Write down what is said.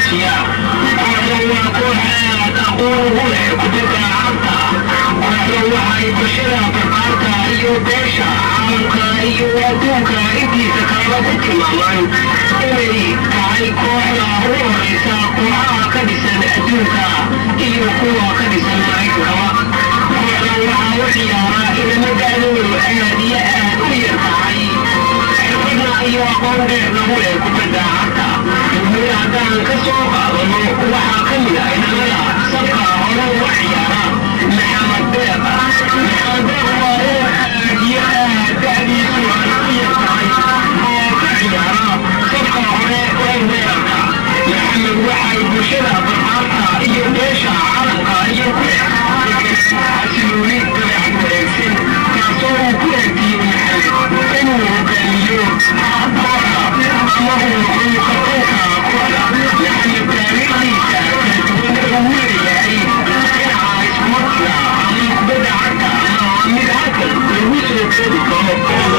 muujiya kooxdan waa koox aad aqoon ugu leh kubadda cagta kooxdan waxay bulshada barbaarka iyo beesha caalamka iyo adduunka intiisa kaleba ku tilmaamaan inay tahay kooxda ugu horeysa kooxaha ka dhisan adduunka iyo kuwa ka dhisan maraykankaba kooxdan waxaa u ciyaara inama da-doodu aad iyo aad u yar tahay xirfadna iyo aqoon dheer lagu leh kubadda cagta mid haddaan ka soo qaadano waxaa ka mid ah inamada sabka hore uga ciyaara maxamed deeq waa in aad iyo aad da-diisu ay u yar tahay oo ka ciyaara sabka hore ee weerarka maxamed waxay bulshada barbaarta iyo beesha caalamka iyo ku xasilooni dabeecad wareegsan kaasoo uu ku eegtiyey maxamed inuu hogaamiyo kooxda ama uu xulqatanka kooxda maxamed taariikhdiisa kala duwan uu leeyahay dhinaca isboortiga ama kubadda cagta ama mid halkan lagu soo koobi karo